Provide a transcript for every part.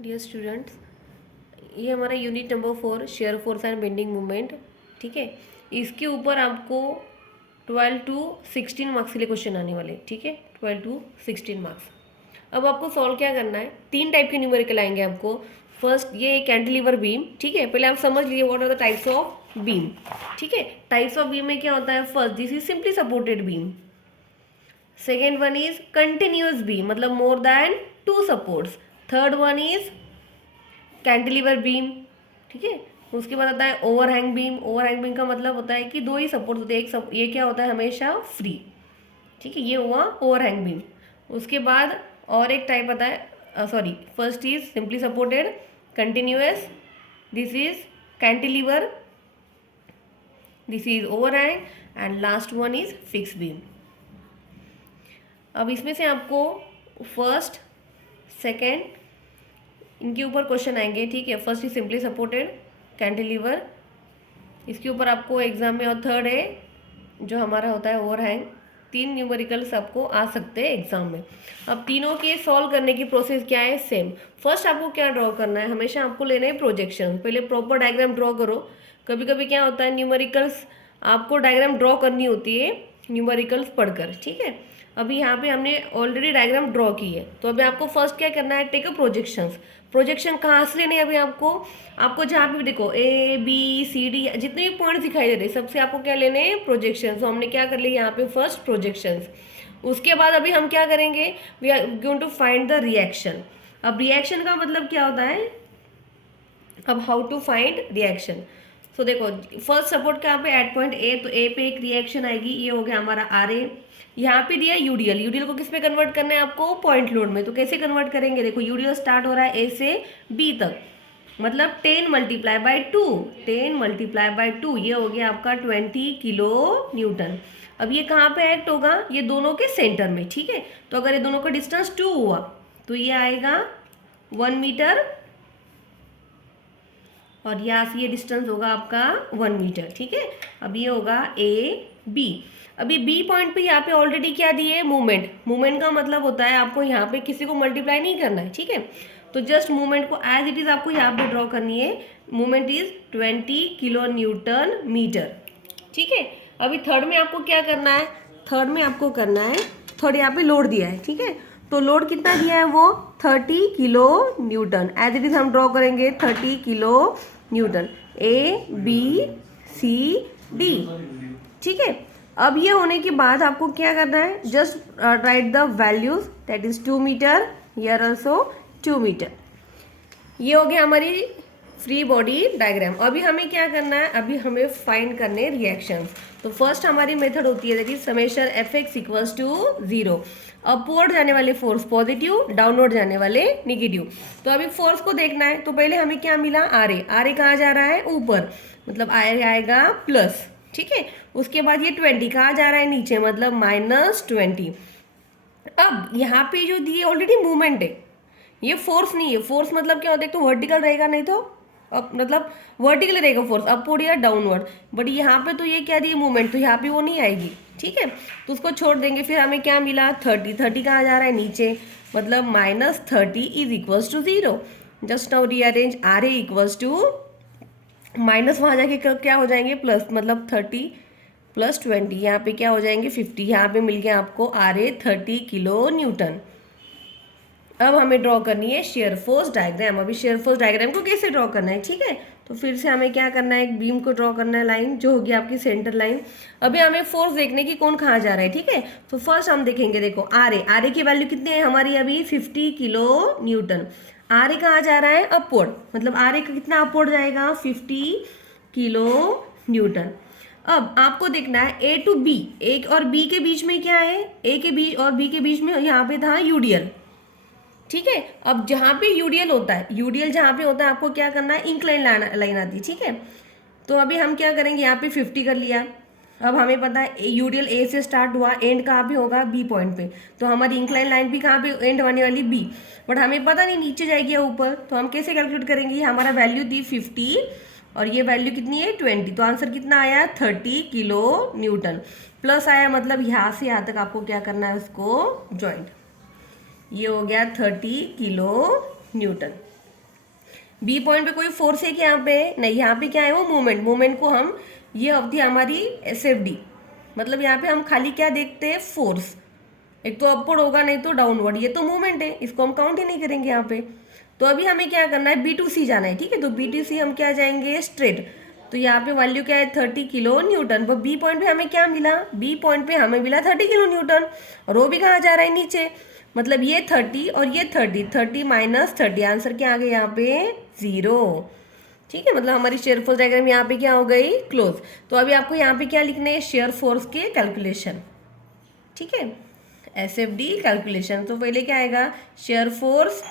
Dear students, ये हमारा unit number 4 shear force and bending movement, ठीक है। इसके ऊपर आपको 12 to 16 मार्क्स के लिए क्वेश्चन आने वाले, ठीक है। 12 to 16 मार्क्स। अब आपको सॉल्व क्या करना है, 3 टाइप के न्यूमेरिकल आएंगे आपको। फर्स्ट ये कैंटिलीवर बीम, ठीक है। पहले आप समझ लीजिए what are the types of beam, ठीक है। टाइप्स ऑफ बीम में क्या होता है, first this is simply supported beam. Second one is continuous beam, मतलब more than 2 supports. Third one is cantilever beam, ठीक है। उसके बाद आता है ओवरहैंग बीम। ओवरहैंग बीम का मतलब होता है कि 2 ही सपोर्ट होते हैं, ये क्या होता है हमेशा फ्री, ठीक है। ये हुआ ओवरहैंग बीम। उसके बाद और एक टाइप आता है, sorry, first is simply supported, continuous, this is cantilever, this is overhang and last one is fix beam. अब इसमें से आपको फर्स्ट, सेकेंड, इनके ऊपर क्वेश्चन आएंगे, ठीक है। First is simply supported, cantilever, इसके ऊपर आपको एग्जाम में, और थर्ड है जो हमारा होता है ओवरहैंग। 3 न्यूमेरिकल्स आपको आ सकते हैं एग्जाम में। अब तीनों के सॉल्व करने की प्रोसेस क्या है, सेम। फर्स्ट आपको क्या ड्रॉ करना है, हमेशा आपको लेना है प्रोजेक्शन। पहले प्रॉपर डायग्राम ड्रॉ करो। कभी कभी क्या होता है, न्यूमेरिकल्स आपको डायग्राम ड्रॉ करनी होती है न्यूमेरिकल्स पढ़कर, ठीक है। अभी यहाँ पे हमने ऑलरेडी डायग्राम ड्रॉ की है, तो अभी आपको फर्स्ट क्या करना है, टेक अ प्रोजेक्शंस। प्रोजेक्शन कहाँ से लेने हैं अभी आपको जहाँ पे भी देखो ए बी सी डी जितने भी पॉइंट्स दिखाई दे रहे हैं, सबसे आपको क्या लेने हैं, प्रोजेक्शन। तो हमने क्या कर लिया यहाँ पे फर्स्ट प्रोजेक्शंस। उसके बाद अभी हम क्या करेंगे, we are going to find the reaction. अब रिएक्शन का मतलब क्या होता है, अब how to find reaction. So देखो, फर्स्ट सपोर्ट का पे एट पॉइंट ए, तो ए पे एक रिएक्शन आएगी, ये हो गया हमारा आर ए। यहाँ पे दिया यूडीएल, यूडीएल को किस पे कन्वर्ट करना है आपको, पॉइंट लोड में। तो कैसे कन्वर्ट करेंगे, देखो यूडीएल स्टार्ट हो रहा है ए से बी तक, मतलब 10 मल्टीप्लाई बाई 2, 10 मल्टीप्लाई बाई 2, ये हो गया आपका 20 किलो न्यूटन। अब ये कहाँ पे एक्ट होगा, ये दोनों के सेंटर में, ठीक है। तो अगर ये दोनों का डिस्टेंस 2 हुआ तो ये आएगा 1 मीटर, और यहाँ से ये डिस्टेंस होगा आपका 1 मीटर, ठीक है। अब ये होगा ए बी। अभी बी पॉइंट पे यहाँ पे ऑलरेडी क्या दिए, मूवमेंट। मूवमेंट का मतलब होता है आपको यहाँ पे किसी को मल्टीप्लाई नहीं करना है, ठीक है। तो जस्ट मूवमेंट को एज इट इज आपको यहाँ पे ड्रॉ करनी है। Movement is 20 kilo newton metre, ठीक है। अभी थर्ड में आपको क्या करना है, थर्ड में आपको करना है, थर्ड यहाँ पे लोड दिया है, ठीक है। तो लोड कितना दिया है वो 30 kilo newton. As it is हम ड्रॉ करेंगे 30 kilo newton, A B C D, ठीक है। अब ये होने के बाद आपको क्या करना है, just write the values, that is 2 metre, here also 2 metre. ये हो गया हमारी फ्री बॉडी डायग्राम। अभी हमें क्या करना है, अभी हमें फाइंड करने रिएक्शंस। तो फर्स्ट हमारी मेथड होती है that is summation F X equals to 0। Upward जाने वाले फोर्स पॉजिटिव, डाउनवर्ड जाने वाले निगेटिव। तो अभी फोर्स को देखना है, तो पहले हमें क्या मिला, आर ए। आर ए कहाँ जा रहा है, ऊपर, मतलब आर आएगा प्लस, ठीक है। उसके बाद ये 20 कहाँ जा रहा है, नीचे, मतलब -20। अब यहाँ पे जो दिए ऑलरेडी मूवमेंट है, ये फोर्स नहीं है। फोर्स मतलब क्या होता है, तो वर्टिकल रहेगा, नहीं तो मतलब वर्टिकल रहेगा फोर्स, अपवर्ड या डाउनवर्ड। बट यहाँ पे तो ये क्या दिए, मूवमेंट, तो यहाँ पे वो नहीं आएगी, ठीक है। तो उसको छोड़ देंगे। फिर हमें क्या मिला, 30। 30 कहाँ जा रहा है, नीचे, मतलब -30 is equals to 0। Just now rearrange, R A equals to minus, वहाँ जाके क्या हो जाएंगे, प्लस, मतलब 30 + 20, यहाँ पे क्या हो जाएंगे 50। यहाँ पे मिल गया आपको आर ए 30 किलो न्यूटन। अब हमें ड्रॉ करनी है शेयर फोर्स डायग्राम। अभी शेयर फोर्स डायग्राम को कैसे ड्रॉ करना है, ठीक है। तो फिर से हमें क्या करना है, एक बीम को ड्रॉ करना है, लाइन जो होगी आपकी सेंटर लाइन। अभी हमें फोर्स देखने की कौन कहाँ जा रहा है, ठीक है। तो फर्स्ट हम देखेंगे, देखो आर ए। आर ए की वैल्यू कितनी है हमारी अभी, 50 किलो न्यूटन। आर ए कहाँ जा रहा है, अपवर्ड, मतलब आर ए का कितना अपवर्ड जाएगा, 50 किलो न्यूटन। अब आपको देखना है ए टू बी, ए और बी के बीच में क्या है, ए के बीच और बी के बीच में यहाँ पे था यूडीएल, ठीक है। अब जहाँ पे यूडीएल होता है, यूडीएल जहाँ पे होता है, आपको क्या करना है, इंक्लाइन लाइन आती है, ठीक है। तो अभी हम क्या करेंगे, यहाँ पे 50 कर लिया। अब हमें पता है यूडीएल ए से स्टार्ट हुआ, एंड कहाँ पे होगा, बी पॉइंट पे। तो हमारी इंक्लाइन लाइन भी कहाँ पे एंड होने वाली, बी। बट हमें पता नहीं नीचे जाएगी या ऊपर, तो हम कैसे कैलकुलेट करेंगे, हमारा वैल्यू थी 50 और ये वैल्यू कितनी है 20। तो आंसर कितना आया, 30 किलो न्यूटन। प्लस आया, मतलब यहाँ से यहाँ तक आपको क्या करना है, उसको ज्वाइंट। ये हो गया 30 किलो न्यूटन। बी पॉइंट पे कोई फोर्स है क्या यहाँ पे? नहीं, यहाँ पे क्या है वो मूवमेंट। मूवमेंट को हम, ये अवधि हमारी एस एफ डी, मतलब यहाँ पे हम खाली क्या देखते हैं? फोर्स। एक तो अपवर्ड होगा नहीं तो डाउनवर्ड, ये तो मूवमेंट है, इसको हम काउंट ही नहीं करेंगे यहाँ पे। तो अभी हमें क्या करना है? बी टू सी जाना है, ठीक है। तो बी टू सी हम क्या जाएंगे? स्ट्रेट। तो यहाँ पे वैल्यू क्या है? 30 किलो न्यूटन। पर बी पॉइंट पे हमें क्या मिला? बी पॉइंट पे हमें मिला 30 किलो न्यूटन, और वो भी कहाँ जा रहा है? नीचे। मतलब ये 30 और ये 30, 30 माइनस 30, आंसर क्या आ गया यहाँ पे? 0। ठीक है, मतलब हमारी शेयर फोर्स डायग्राम यहाँ पे क्या हो गई? क्लोज। तो अभी आपको यहाँ पे क्या लिखना है? शेयर फोर्स के कैलकुलेशन, ठीक है, एस एफ डी कैलकुलेशन। तो पहले क्या आएगा? Share force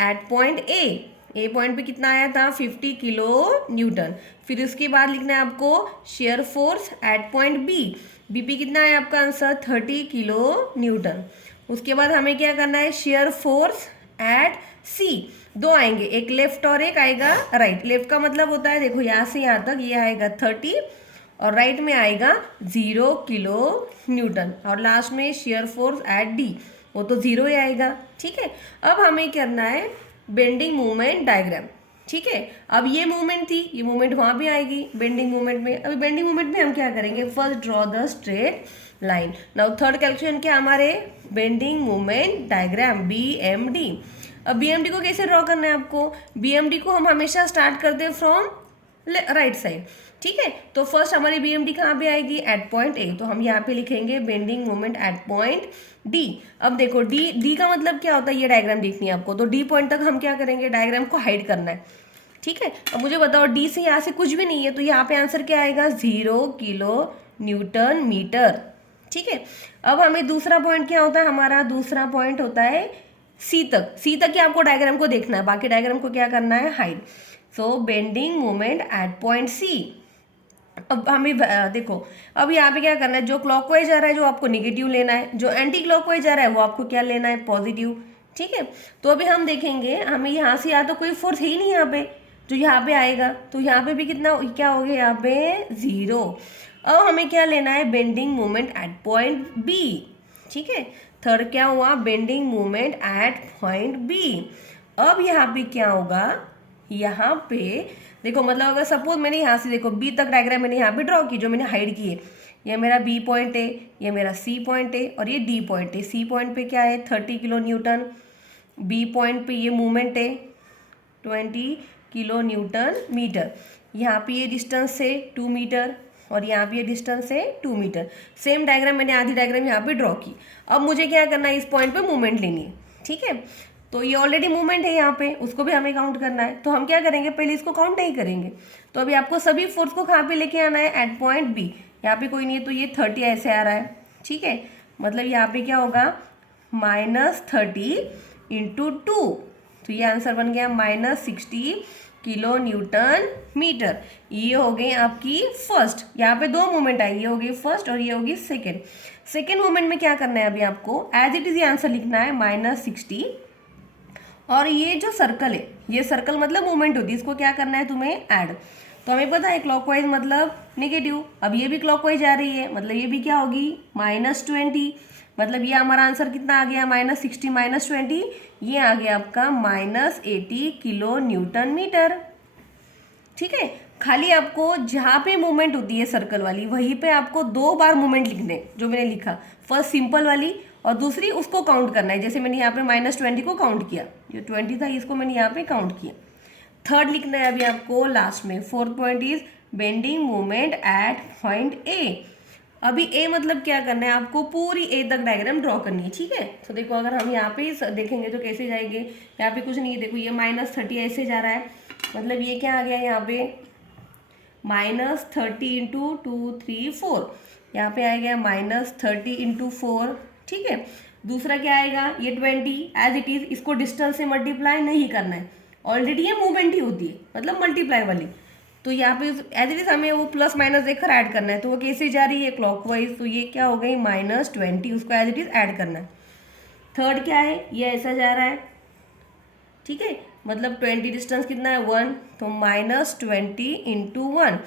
at point A point पे कितना आया था? 50 किलो न्यूटन। फिर उसके बाद लिखना है आपको shear force at point B पे कितना है आपका आंसर? 30 kilo Newton. उसके बाद हमें क्या करना है? शेयर फोर्स एट सी। दो आएंगे, एक लेफ्ट और एक आएगा राइट। लेफ्ट का मतलब होता है, देखो यहाँ से यहाँ तक ये आएगा 30, और राइट में आएगा 0 किलो न्यूटन, और लास्ट में शेयर फोर्स एट डी, वो तो 0 ही आएगा, ठीक है। अब हमें करना है बेंडिंग मूवमेंट डायग्राम, ठीक है। अब ये मूवमेंट थी, ये मूवमेंट वहां भी आएगी बेंडिंग मूवमेंट में। अभी बेंडिंग मूवमेंट में हम क्या करेंगे? First draw the straight line. Now third calculation क्या हमारे? Bending movement diagram, BMD। अब BMD को कैसे ड्रॉ करना है आपको? BMD को हम हमेशा स्टार्ट करते हैं फ्रॉम राइट साइड, ठीक है। तो फर्स्ट हमारी BMD कहाँ पे आएगी? At point A. तो हम यहाँ पे लिखेंगे bending moment at point D. अब देखो डी का मतलब क्या होता है? ये डायग्राम देखनी है आपको। तो डी पॉइंट तक हम क्या करेंगे? डायग्राम को हाइड करना है, ठीक है। अब मुझे बताओ, डी से यहाँ से कुछ भी नहीं है, तो यहाँ पे आंसर क्या आएगा? 0 किलो न्यूटन मीटर, ठीक है। अब हमें दूसरा पॉइंट क्या होता है? हमारा दूसरा पॉइंट होता है सी तक। सी तक ही आपको डायग्राम को देखना है, बाकी डायग्राम को क्या करना है? Hide. So bending moment at point C. अब हमें देखो, अब यहाँ पे क्या करना है? जो क्लॉकवाइज जा रहा है जो आपको नेगेटिव लेना है, जो एंटी क्लॉकवाइज जा रहा है वो आपको क्या लेना है? पॉजिटिव, ठीक है। तो अभी हम देखेंगे, हमें यहाँ से या तो कोई फोर्स है ही नहीं यहाँ पे जो यहाँ पे आएगा, तो यहाँ पे भी कितना क्या हो गया? यहाँ पे 0। अब हमें क्या लेना है? Bending moment at point B, ठीक है। थर्ड क्या हुआ? Bending moment at point B. अब यहाँ पे क्या होगा? यहाँ पे देखो, मतलब अगर सपोज मैंने यहाँ से देखो बी तक डायग्राम मैंने यहाँ पे ड्रॉ की, जो मैंने हाइड की है, ये मेरा बी पॉइंट है, ये मेरा सी पॉइंट है, और ये डी पॉइंट है। सी पॉइंट पे क्या है? 30 किलो न्यूटन। बी पॉइंट पे ये मूवमेंट है 20 किलो न्यूटन मीटर। यहाँ पे ये डिस्टेंस है 2 मीटर, और यहाँ पे ये डिस्टेंस है 2 मीटर। सेम डायग्राम मैंने आधी डायग्राम यहाँ पे ड्रॉ की। अब मुझे क्या करना है? इस पॉइंट पे मूवमेंट लेनी है, ठीक है। तो ये ऑलरेडी मूवमेंट है यहाँ पे, उसको भी हमें काउंट करना है। तो हम क्या करेंगे? पहले इसको काउंट नहीं करेंगे। तो अभी आपको सभी फोर्स को कहाँ पे लेके आना है? At point B. यहाँ पे कोई नहीं है, तो ये 30 ऐसे आ रहा है, ठीक है। मतलब यहाँ पे क्या होगा? -30 इंटू 2, तो ये आंसर बन गया -60 किलो न्यूटन मीटर। ये हो गई आपकी फर्स्ट, यहाँ पे दो मूवमेंट आई, ये हो गई फर्स्ट और ये होगी सेकेंड। सेकेंड मूवमेंट में क्या करना है? अभी आपको एज इट इज ये आंसर लिखना है -60, और ये जो सर्कल है, ये सर्कल मतलब मूवमेंट होती है, इसको क्या करना है तुम्हें? ऐड। तो हमें पता है क्लॉकवाइज मतलब नेगेटिव, अब ये भी क्लॉकवाइज आ रही है, मतलब ये भी क्या होगी? -20। मतलब ये हमारा आंसर कितना आ गया? -60 -20, ये आ गया आपका -80 किलो न्यूटन मीटर, ठीक है। खाली आपको जहाँ पे मूवमेंट होती है सर्कल वाली, वहीं पे आपको 2 बार मूवमेंट लिखने, जो मैंने लिखा, फर्स्ट सिंपल वाली और दूसरी उसको काउंट करना है। जैसे मैंने यहाँ पे -20 को काउंट किया, जो 20 था इसको मैंने यहाँ पे काउंट किया। थर्ड लिखना है अभी आपको लास्ट में। Fourth point is bending movement at point ए। अभी ए मतलब क्या करना है? आपको पूरी ए तक डायग्राम ड्रॉ करनी है, ठीक है। तो देखो, अगर हम यहाँ पे देखेंगे तो कैसे जाएंगे? यहाँ पे कुछ नहीं है, देखो ये -30 ऐसे जा रहा है, मतलब ये क्या आ गया यहाँ पे? -30 इंटू 2 3 4, यहाँ पे आएगा -30 इंटू 4, ठीक है। दूसरा क्या आएगा? ये 20 एज इट इज, इसको डिस्टेंस से मल्टीप्लाई नहीं करना है, ऑलरेडी ये मूवमेंट ही होती है, मतलब मल्टीप्लाई वाली। तो यहाँ पे एज इट इज हमें वो प्लस माइनस देखकर ऐड करना है, तो वो कैसे जा रही है? क्लॉकवाइज। तो ये क्या हो गई? -20, उसको एज इट इज ऐड करना है। थर्ड क्या है? ये ऐसा जा रहा है, ठीक है, मतलब 20 डिस्टेंस कितना है? 1, तो -20 इंटू 1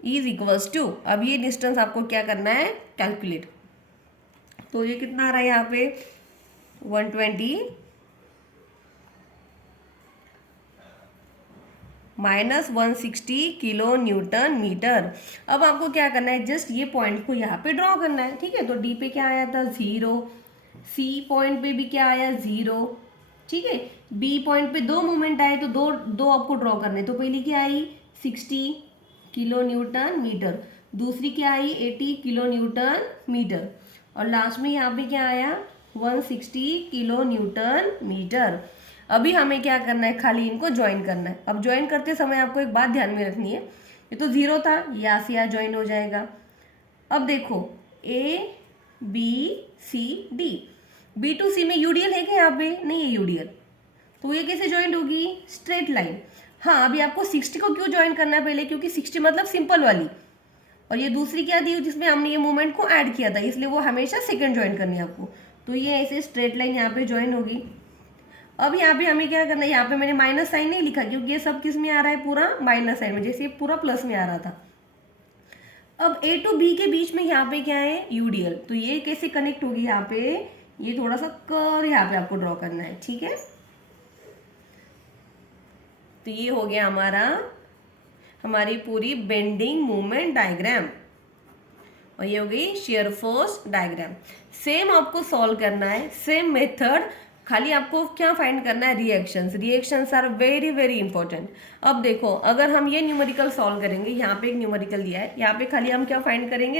इज इक्वल्स टू, अब ये डिस्टेंस आपको क्या करना है? कैलकुलेट। तो ये कितना आ रहा है यहाँ पे? 120 -160 किलो न्यूटन मीटर। अब आपको क्या करना है, जस्ट ये पॉइंट को यहाँ पे ड्रॉ करना है, ठीक है। तो डी पे क्या आया था 0, सी पॉइंट पे भी क्या आया 0, ठीक है। बी पॉइंट पे दो मोमेंट आए तो दो दो आपको ड्रॉ करने, तो पहली क्या आई 60 किलो न्यूटन मीटर, दूसरी क्या आई 80 किलो न्यूटन मीटर, और लास्ट में यहाँ पे क्या आया 160 किलो न्यूटन मीटर। अभी हमें क्या करना है, खाली इनको ज्वाइन करना है। अब ज्वाइन करते समय आपको एक बात ध्यान में रखनी है, ये तो 0 था, यहाँ से यहाँ ज्वाइन हो जाएगा। अब देखो A B C D, B to C में यूडीएल है क्या, यहाँ पे नहीं है यूडीएल, तो ये कैसे ज्वाइंट होगी, स्ट्रेट लाइन। हाँ, अभी आपको 60 को क्यों ज्वाइन करना है पहले, क्योंकि 60 मतलब सिंपल वाली, और ये दूसरी क्या दी जिसमें हमने ये मूवमेंट को ऐड किया था, इसलिए वो हमेशा सेकंड ज्वाइन करनी है आपको। तो ये ऐसे स्ट्रेट लाइन यहाँ पे ज्वाइन होगी। अब यहाँ पे हमें क्या करना है, यहाँ पे मैंने माइनस साइन नहीं लिखा क्योंकि ये सब किस में आ रहा है, पूरा माइनस साइन में, जैसे ये पूरा प्लस में आ रहा था। अब ए टू बी के बीच में यहाँ पे क्या है यूडीएल, तो ये कैसे कनेक्ट होगी, यहाँ पे ये थोड़ा सा कर्व यहाँ पे आपको ड्रॉ करना है, ठीक है। तो ये हो गया हमारी पूरी बेंडिंग मूवमेंट डायग्राम, और ये हो गई शियर फोर्स डायग्राम। सेम आपको सॉल्व करना है, सेम मेथड, खाली आपको क्या फाइंड करना है, reactions. Reactions are very very important. अब देखो, अगर हम ये न्यूमेरिकल सॉल्व करेंगे, यहाँ पे एक न्यूमेरिकल दिया है, यहाँ पे खाली हम क्या फाइंड करेंगे,